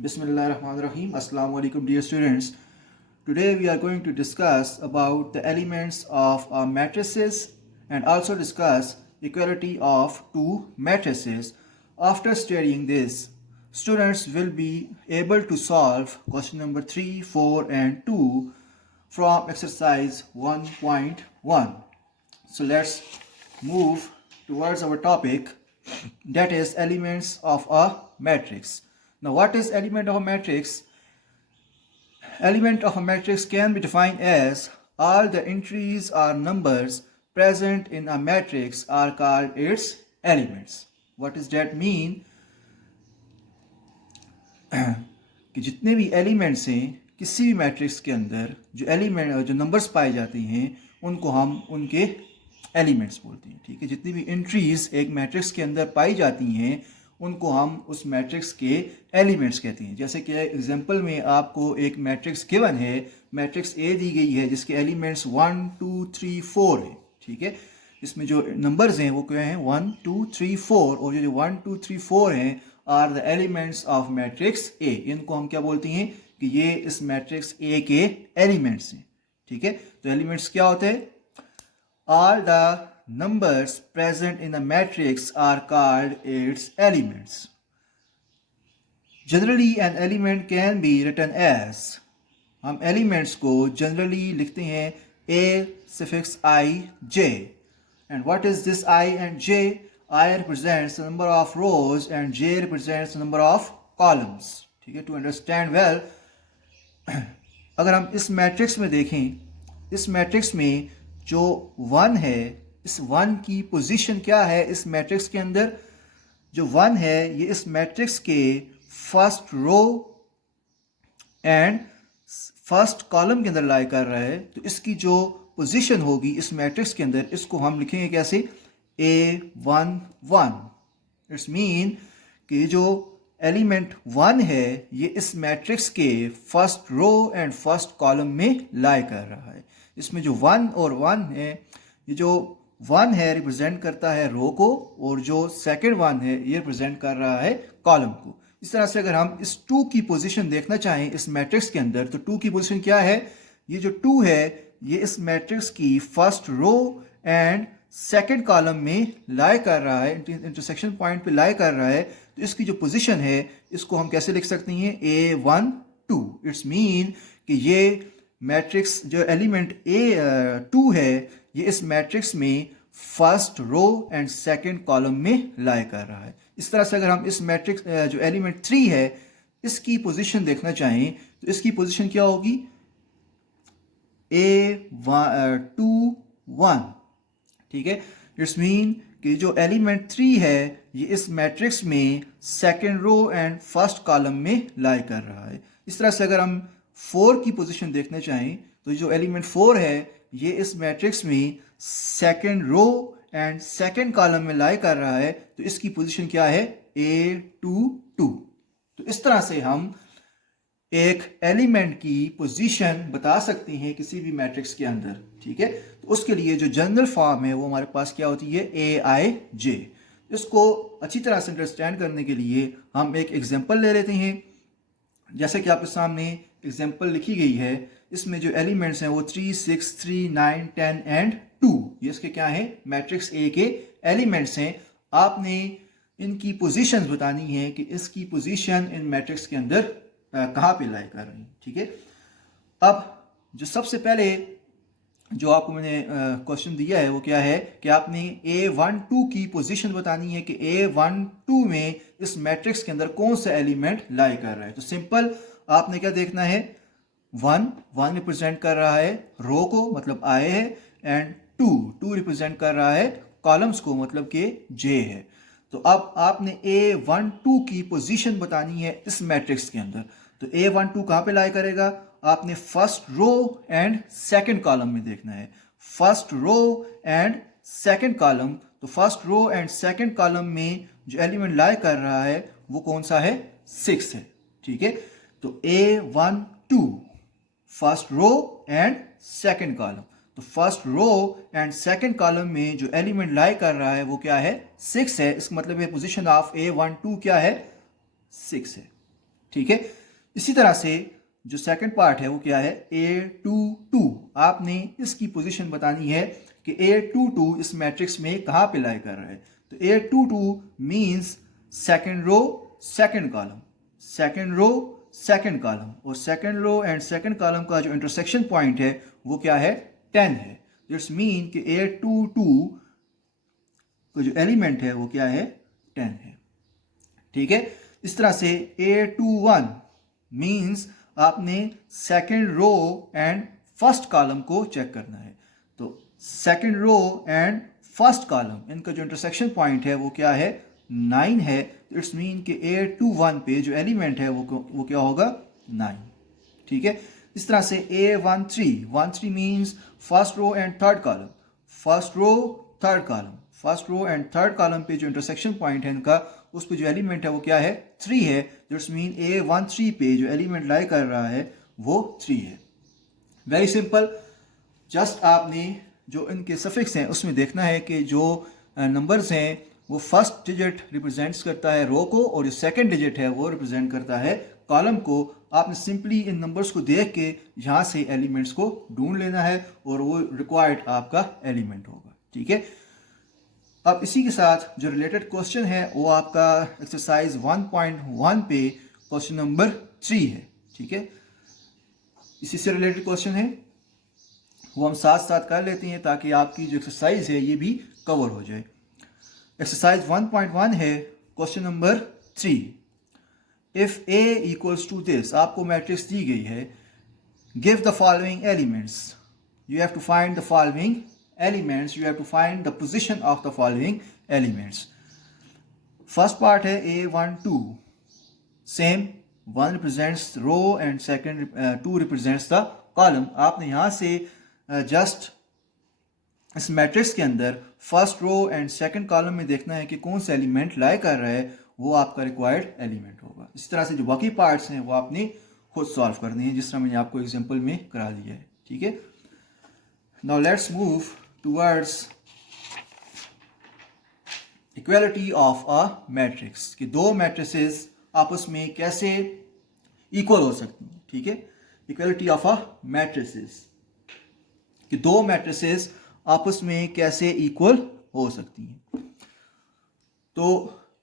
Bismillahirrahmanirrahim. Assalamu alaikum dear students. Today we are going to discuss about the elements of matrices and also discuss equality of two matrices. After studying this, students will be able to solve question number 3, 4 and 2 from exercise 1.1. So let's move towards our topic, that is elements of a matrix. Now what is element of a matrix? Element of a matrix can be defined as all the entries or numbers present in a matrix are called its elements. What does that mean? कि जितने भी elements हैं किसी भी matrix के अंदर, जो numbers पाए जाते हैं उनको हम उनके एलिमेंट्स बोलते हैं. ठीक है, जितनी भी एंट्रीज एक मैट्रिक्स के अंदर पाई जाती हैं उनको हम उस मैट्रिक्स के एलिमेंट्स कहते हैं. जैसे कि एग्जांपल में आपको एक मैट्रिक्स गिवन है, मैट्रिक्स ए दी गई है जिसके एलिमेंट्स 1 2 3 4 है. ठीक है, इसमें जो नंबर्स हैं वो क्या हैं, 1 2 3 4, और जो 1 2 3 4 हैं are the elements of matrix A. इनको हम क्या बोलते हैं कि ये इस मैट्रिक्स ए के एलिमेंट्स हैं. ठीक है, तो एलिमेंट्स क्या होते हैं? All the numbers present in a matrix are called its elements. Generally, an element can be written as, हम elements को generally लिखते हैं a suffix I j. And what is this I and j? I represents the number of rows and j represents the number of columns. ठीक है, to understand well, अगर हम इस matrix में देखें, इस मैट्रिक्स में जो 1 है, इस 1 की पोजीशन क्या है इस मैट्रिक्स के अंदर? जो 1 है ये इस मैट्रिक्स के first row and first column के अंदर लाई कर रहा है. तो इसकी जो पोजीशन होगी इस मैट्रिक्स के अंदर, इसको हम लिखेंगे कैसे? A1 1. इट्स मीन कि जो एलिमेंट 1 है ये इस मैट्रिक्स के first row and first column में लाई कर रहा है. इसमें जो 1 और 1 है, ये जो 1 है रिप्रेजेंट करता है रो को, और जो सेकंड 1 है ये रिप्रेजेंट कर रहा है कॉलम को. इस तरह से अगर हम इस 2 की पोजीशन देखना चाहें इस मैट्रिक्स के अंदर, तो 2 की पोजीशन क्या है? ये जो 2 है ये इस मैट्रिक्स की first row and second column में लाई कर रहा है, इंटरसेक्शन पॉइंट पे लाई कर रहा है. तो इसकी जो पोजीशन है इसको हम कैसे लिख सकते हैं? A1 2. इट्स मीन कि ये मैट्रिक्स जो एलिमेंट A2 है ये इस मैट्रिक्स में first row and second column में लाई कर रहा है. इस तरह से अगर हम इस मैट्रिक्स जो एलिमेंट 3 है इसकी पोजीशन देखना चाहें तो इसकी पोजीशन क्या होगी? A2 1. ठीक है, इट्स मीन कि जो एलिमेंट 3 है ये इस मैट्रिक्स में second row and first column में लाई कर रहा है. इस तरह से अगर हम 4 की पोजीशन देखना चाहें तो जो एलिमेंट 4 है ये इस मैट्रिक्स में second row and second column में लाई कर रहा है. तो इसकी पोजीशन क्या है? A2 2. तो इस तरह से हम एक एलिमेंट की पोजीशन बता सकते हैं किसी भी मैट्रिक्स के अंदर. ठीक है, तो उसके लिए जो जनरल फॉर्म है वो हमारे पास क्या होती है? AIJ. इसको अच्छी तरह से अंडरस्टैंड करने के लिए हम एक एग्जांपल ले लेते हैं. जैसे कि आपके सामने एग्जांपल लिखी गई है, इसमें जो एलिमेंट्स हैं वो 3 6 3 9 10 एंड 2, ये इसके क्या हैं? मैट्रिक्स ए के एलिमेंट्स हैं. आपने इनकी पोजीशंस बतानी है कि इसकी पोजीशन इन मैट्रिक्स के अंदर कहाँ पे लाई कर रही है. ठीक है, अब जो सबसे पहले जो आपको मैंने क्वेश्चन दिया है वो क्या है कि आपने A1 2 की पोजीशन बतानी है कि A1 2 में इस मैट्रिक्स के अंदर कौन सा एलिमेंट लाई कर रहा है. तो सिंपल आपने क्या देखना है? 1 रिप्रेजेंट कर रहा है रो को, मतलब I है, एंड 2 रिप्रेजेंट कर रहा है कॉलम्स को, मतलब कि J है. तो अब आपने A1 2 की पोजीशन बतानी है इस मैट्रिक्स के अंदर. तो A1 2 कहाँ पे लाई करेगा? आपने first row and second column में देखना है. First row and second column. तो first row and second column में जो एलिमेंट लाई कर रहा है वो कौन सा है? 6 है. ठीक है, तो A1 2 first row and second column. तो first row and second column में जो एलिमेंट लाई कर रहा है वो क्या है? 6 है. इसका मतलब है पोजीशन ऑफ A1 2 क्या है? 6 है. ठीक है। इसी तरह से जो सेकंड पार्ट है वो क्या है, A22। आपने इसकी पोजीशन बतानी है कि A22 इस मैट्रिक्स में कहाँ पे लाई कर रहा है। तो A22 means second row second column, second row second column, और second row and second column का जो इंटरसेक्शन पॉइंट है वो क्या है, 10 है। इट्स मीन कि A22 का जो एलिमेंट है वो क्या है, 10 है। ठीक है। इस तरह से A21 मींस आपने second row and first column को चेक करना है। तो second row and first column इनका जो इंटरसेक्शन पॉइंट है वो क्या है, 9 है। इट्स मीन कि A21 पे जो एलिमेंट है वो क्या होगा, 9। ठीक है। इस तरह से A13 means first row and third column, first row third column, first row and third column पे जो इंटरसेक्शन पॉइंट है इनका, उस पे जो एलिमेंट है वो क्या है, 3 है। जिट्स मीन A13 पे जो एलिमेंट लाई कर रहा है वो 3 है। Very simple. जस्ट आपने जो इनके सफिक्स हैं उसमें देखना है कि जो नंबर्स हैं वो फर्स्ट डिजिट रिप्रेजेंट्स करता है रो को, और जो सेकंड डिजिट है वो रिप्रेजेंट करता है कॉलम को। आपने सिंपली इन नंबर्स को देख के यहाँ से एलिमेंट्स को ढूंढ लेना है और वो रिक्वायर्ड आपका एलिमेंट होगा। ठीक है। अब इसी के साथ जो रिलेटेड क्वेश्चन है वो आपका एक्सरसाइज 1.1 पे क्वेश्चन नंबर 3 है। ठीक है। इसी से रिलेटेड क्वेश्चन है वो हम साथ साथ कर लेते हैं ताकि आपकी जो एक्सरसाइज है ये भी कवर हो जाए। एक्सरसाइज 1.1 है question number 3। If A equals to this, आपको मैट्रिक्स दी गई है, give the following elements, you have to find the following elements, you have to find the position of the following elements. First part है A12, same, 1 represents row and second 2 represents the column. आपने यहाँ से just इस matrix के अंदर first row and second column में देखना है कि कौन सा एलिमेंट लाई कर रहा है, वो आपका रिक्वायर्ड एलिमेंट होगा। इस तरह से जो बाकी पार्ट्स हैं वो आपने खुद सॉल्व करने हैं, जिस तरह मैंने आपको एग्जांपल में करा दिया है। ठीक है। Now let's move towards equality of a matrix, कि दो मैट्रिसेस आपस में कैसे इक्वल हो सकती हैं। ठीक है। इक्वलिटी ऑफ अ मैट्रिसेस, कि दो मैट्रिसेस आपस में कैसे इक्वल हो सकती हैं। तो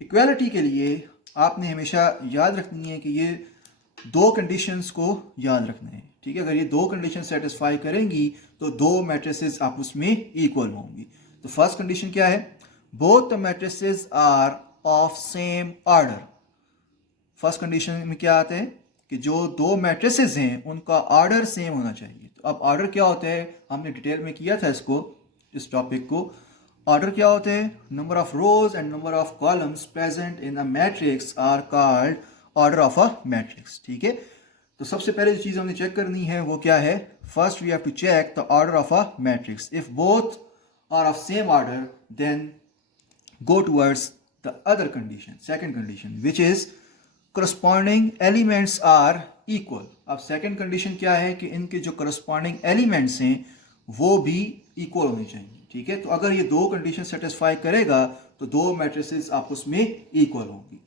इक्वलिटी के लिए आपने हमेशा याद रखनी है कि ये दो कंडीशंस को याद रखना है। ठीक है। अगर ये दो कंडीशन सेटिस्फाई करेंगी तो दो मैट्रिसेस आपस में इक्वल होंगी। तो फर्स्ट कंडीशन क्या है, both the matrices are of same order. First condition में क्या आता है कि जो दो मैट्रिसेस हैं उनका ऑर्डर सेम होना चाहिए। तो अब ऑर्डर क्या होता है, हमने डिटेल में किया था इसको, इस टॉपिक को। ऑर्डर क्या होते हैं, number of rows and number of columns present in a matrix are called order of a matrix. ठीक है। तो सबसे पहले जो चीज़ हमने चेक करनी है वो क्या है, first we have to check the order of a matrix. If both are of same order then go towards the other condition, second condition, which is corresponding elements are equal. अब second condition क्या है कि इनके जो corresponding elements हैं वो भी equal होने चाहिए। ठीक है। तो अगर ये दो कंडीशन सेटिस्फाई करेगा तो दो मैट्रिसेस आपस में इक्वल होंगी।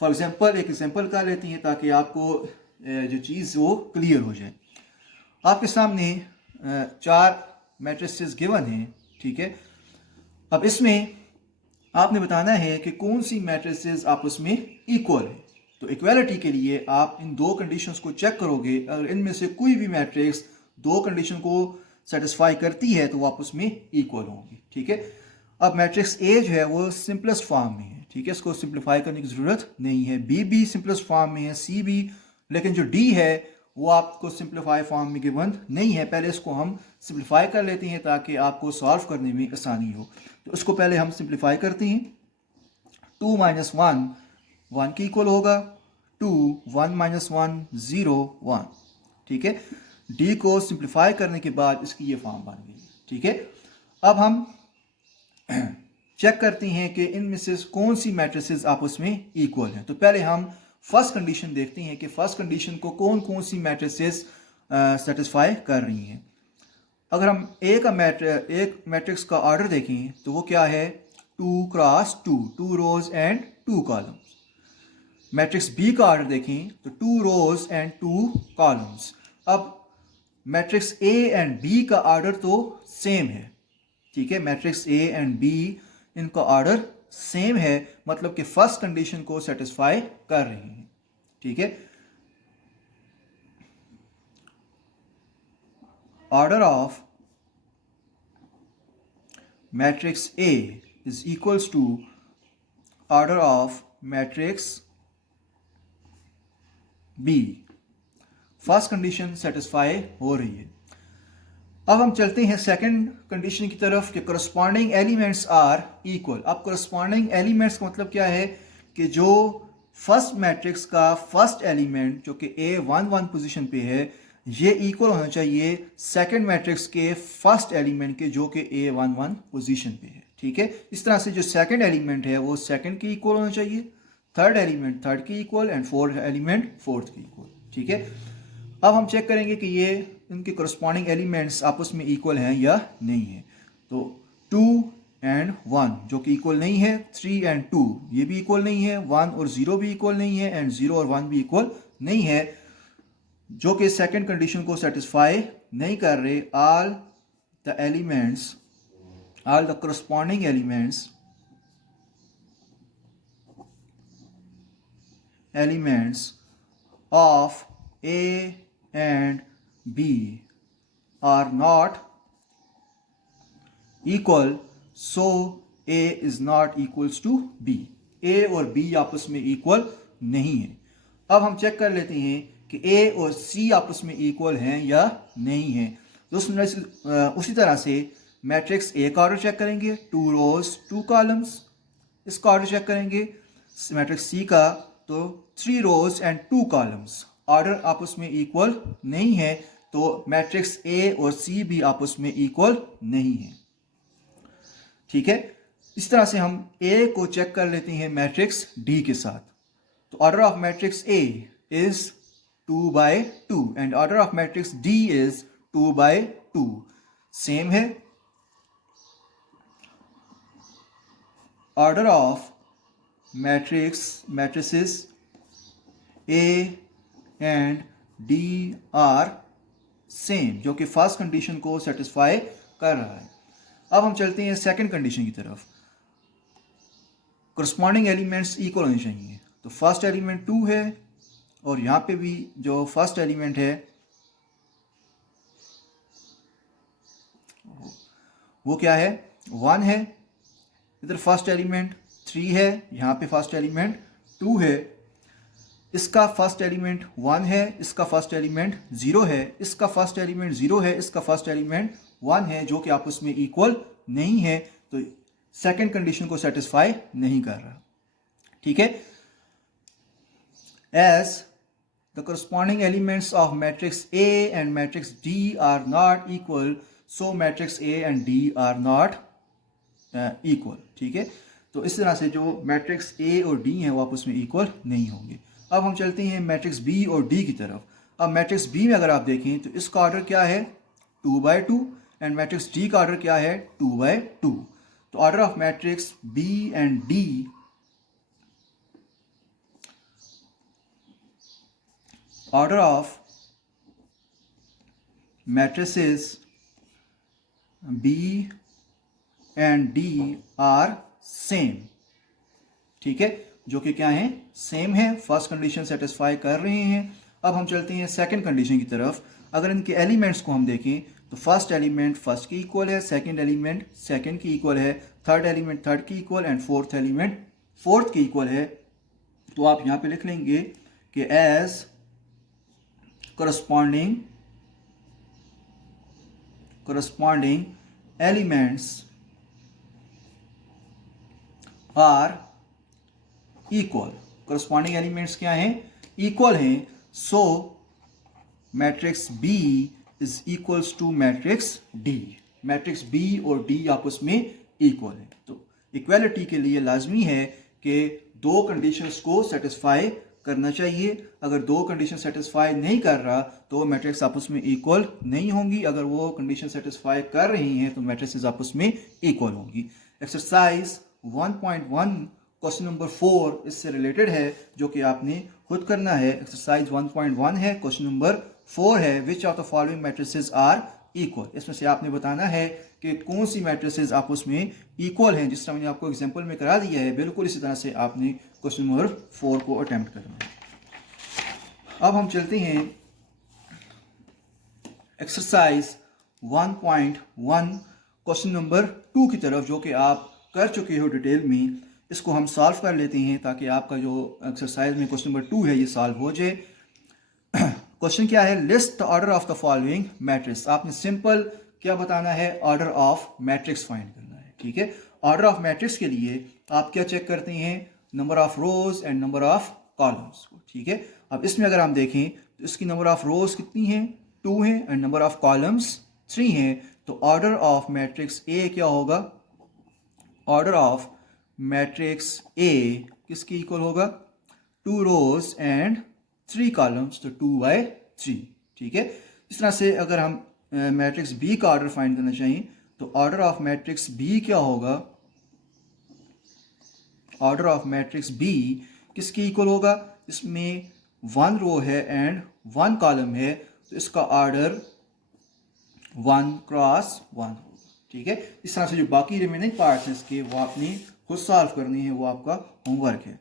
फॉर एग्जाम्पल एक एग्जाम्पल कर लेती हैं ताकि आपको जो चीज़ वो क्लियर हो जाए। आपके सामने 4 मैट्रिसेस गिवन हैं। ठीक है। अब इसमें आपने बताना है कि कौन सी मैट्रिसेस आपस में इक्वल है। तो इक्वालिटी के लिए आप इन दो कंडीशंस को चेक करोगे। अगर इनमें से कोई भी मैट्रिक्स दो कंडीशन को सेटिस्फाई करती है तो वो आपस में इक्वल होंगी। ठीक है। अब मैट्रिक्स ए जो है वो सिंपलेस्ट फॉर्म में है। ठीक है। इसको सिंप्लीफाई करने की ज़रूरत नहीं है। बी भी सिंपलेस्ट फॉर्म में है, सी भी, लेकिन जो डी है वो आपको सिंप्लीफाई फॉर्म में गिवन नहीं है। पहले इसको हम सिंप्लीफाई कर लेते हैं ताकि आपको सॉल्व करने में आसानी हो। तो इसको पहले हम सिंप्लीफाई करते हैं। 2 - 1 1 के इक्वल होगा, 2 1 - 1 0 1। ठीक है। डी को सिंप्लीफाई करने के बाद इसकी ये फॉर्म बन गई। ठीक है। अब हम चेक करते हैं कि इनमें से कौन सी मैट्रिसेस आपस में इक्वल हैं। तो पहले हम फर्स्ट कंडीशन देखते हैं कि फर्स्ट कंडीशन को कौन कौन सी मैट्रिसेस सेटिस्फाई कर रही हैं। अगर हम एक मैट्रिक्स का ऑर्डर देखें तो वो क्या है, 2 × 2, 2 rows and 2 columns. Matrix B का ऑर्डर देखें तो 2 रोज एंड 2 कॉलम्स। अब मैट्रिक्स ए एंड बी का ऑर्डर तो सेम है, ठीक है, मैट्रिक्स ए एंड बी इनका ऑर्डर सेम है, मतलब कि फर्स्ट कंडीशन को सेटिस्फाई कर रही हैं, ठीक है। Order of matrix A is equals to order of matrix B, first condition satisfy हो रही है। अब हम चलते हैं सेकंड कंडीशन की तरफ कि करस्पॉन्डिंग एलिमेंट्स आर इक्वल। अब करस्पॉन्डिंग एलिमेंट्स का मतलब क्या है कि जो फर्स्ट मैट्रिक्स का फर्स्ट एलिमेंट जो कि A11 पोजीशन पे है ये इक्वल होना चाहिए सेकंड मैट्रिक्स के फर्स्ट एलिमेंट के जो कि A11 पोजीशन पे है, ठीक है। इस तरह से जो सेकंड एलिमेंट है वो सेकंड के इक्वल होना चाहिए, थर्ड एलिमेंट थर्ड के equal and fourth element fourth के इक्वल, ठीक है। अब हम चेक करेंगे कि ये इनके करस्पॉन्डिंग एलिमेंट्स आपस में इक्वल हैं या नहीं है। तो 2 एंड 1 जो कि इक्वल नहीं है, 3 एंड 2 ये भी इक्वल नहीं है, 1 और 0 भी इक्वल नहीं है एंड 0 और 1 भी इक्वल नहीं है, जो कि सेकंड कंडीशन को सेटिस्फाई नहीं कर रहे। All the elements, all the corresponding elements of A and B are not equal, so A is not equals to B. A और B आपस में इक्वल नहीं है। अब हम चेक कर लेते हैं कि A और C आपस में इक्वल हैं या नहीं है। तो उसी तरह से मैट्रिक्स A का ऑर्डर चेक करेंगे, 2 रोज 2 कॉलम्स, इसका ऑर्डर चेक करेंगे मैट्रिक्स C का तो 3 रोज एंड 2 कॉलम्स, ऑर्डर आपस में इक्वल नहीं है, तो मैट्रिक्स ए और सी भी आपस में इक्वल नहीं है, ठीक है। इस तरह से हम ए को चेक कर लेते हैं मैट्रिक्स डी के साथ। तो order of matrix A is 2/2 and order of matrix D is 2/2, same है। Order of matrices A and D are same, जो कि फर्स्ट कंडीशन को सेटिस्फाई कर रहा है। अब हम चलते हैं सेकंड कंडीशन की तरफ। करस्पॉन्डिंग एलिमेंट्स इक्वल होने चाहिए। तो फर्स्ट एलिमेंट 2 है और यहाँ पे भी जो फर्स्ट एलिमेंट है वो क्या है, 1 है। इधर फर्स्ट एलिमेंट 3 है, यहाँ पे फर्स्ट एलिमेंट 2 है। इसका फर्स्ट एलिमेंट 1 है, इसका फर्स्ट एलिमेंट 0 है, इसका फर्स्ट एलिमेंट 0 है, इसका फर्स्ट एलिमेंट 1 है, जो कि आपस में इक्वल नहीं है, तो सेकंड कंडीशन को सेटिस्फाई नहीं कर रहा, ठीक है। As the corresponding elements of matrix A and matrix D are not equal, so matrix A and D are not equal, ठीक है। तो इस तरह से जो मैट्रिक्स ए और डी हैं वो आपस में इक्वल नहीं होंगे। अब हम चलते हैं मैट्रिक्स बी और डी की तरफ। अब मैट्रिक्स बी में अगर आप देखें तो इसका ऑर्डर क्या है, 2/2 एंड मैट्रिक्स डी का ऑर्डर क्या है, 2/2। तो order of matrix B and D order of matrices B and D are same, ठीक है, जो कि क्या है, सेम है, फर्स्ट कंडीशन सेटिस्फाई कर रहे हैं। अब हम चलते हैं सेकंड कंडीशन की तरफ। अगर इनके एलिमेंट्स को हम देखें तो फर्स्ट एलिमेंट फर्स्ट के इक्वल है, सेकंड एलिमेंट सेकंड के इक्वल है, थर्ड एलिमेंट थर्ड के equal and fourth element fourth के इक्वल है। तो आप यहाँ पे लिख लेंगे कि as corresponding elements are equal, corresponding elements क्या हैं, इक्वल हैं, so matrix B is equals to matrix D, matrix B और D आपस में इक्वल है। तो इक्वालिटी के लिए लाजमी है कि दो कंडीशंस को सेटिस्फाई करना चाहिए। अगर दो कंडीशन सेटिस्फाई नहीं कर रहा तो मैट्रिक्स आपस में इक्वल नहीं होंगी, अगर वो कंडीशन सेटिस्फाई कर रही हैं तो मैट्रिक्स आपस में इक्वल होंगी। एक्सरसाइज 1.1 क्वेश्चन नंबर 4 इससे रिलेटेड है, जो कि आपने खुद करना है। एक्सरसाइज 1.1 है, क्वेश्चन नंबर 4 है, which of the following matrices are equal. इसमें से आपने बताना है कि कौन सी मैट्रिसेस आपस में इक्वल हैं। जिस तरह मैंने आपको एग्जांपल में करा दिया है, बिल्कुल इसी तरह से आपने क्वेश्चन नंबर 4 को अटेम्प्ट करना है। अब हम चलते हैं एक्सरसाइज 1.1 क्वेश्चन नंबर 2 की तरफ, जो कि आप कर चुके हो डिटेल में। इसको हम सॉल्व कर लेते हैं ताकि आपका जो एक्सरसाइज में क्वेश्चन नंबर 2 है ये सॉल्व हो जाए। क्वेश्चन क्या है, list the order of the following matrix. आपने सिंपल क्या बताना है, ऑर्डर ऑफ मैट्रिक्स फाइंड करना है। ठीक है, ऑर्डर ऑफ मैट्रिक्स के लिए आप क्या चेक करते हैं, number of rows and number of columns. ठीक है, अब इसमें अगर हम देखें तो इसकी नंबर ऑफ रोज कितनी है, 2 है, एंड नंबर ऑफ कॉलम्स 3 है। तो ऑर्डर ऑफ मैट्रिक्स ए क्या होगा, ऑर्डर ऑफ मैट्रिक्स ए किसकी इक्वल होगा, 2 रोज एंड 3 कॉलम्स, तो 2/3। ठीक है, इस तरह से अगर हम मैट्रिक्स बी का ऑर्डर फाइंड करना चाहिए तो ऑर्डर ऑफ मैट्रिक्स बी क्या होगा, ऑर्डर ऑफ मैट्रिक्स बी किसकी इक्वल होगा, इसमें 1 रो है एंड 1 कॉलम है, तो इसका ऑर्डर 1 क्रॉस 1 होगा। ठीक है, इस तरह से जो बाकी रिमेनिंग पार्ट्स हैं इसके वो आपने खुद सॉल्व करनी है, वो आपका होमवर्क है।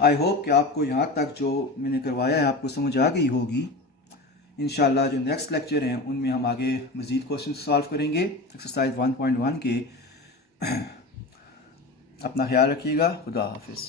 आई होप कि आपको यहाँ तक जो मैंने करवाया है आपको समझ आ गई होगी। इंशाल्लाह जो नेक्स्ट लेक्चर हैं उनमें हम आगे मज़ीद क्वेश्चन सॉल्व करेंगे एक्सरसाइज 1.1 के। अपना ख्याल रखिएगा, खुदा हाफिज़।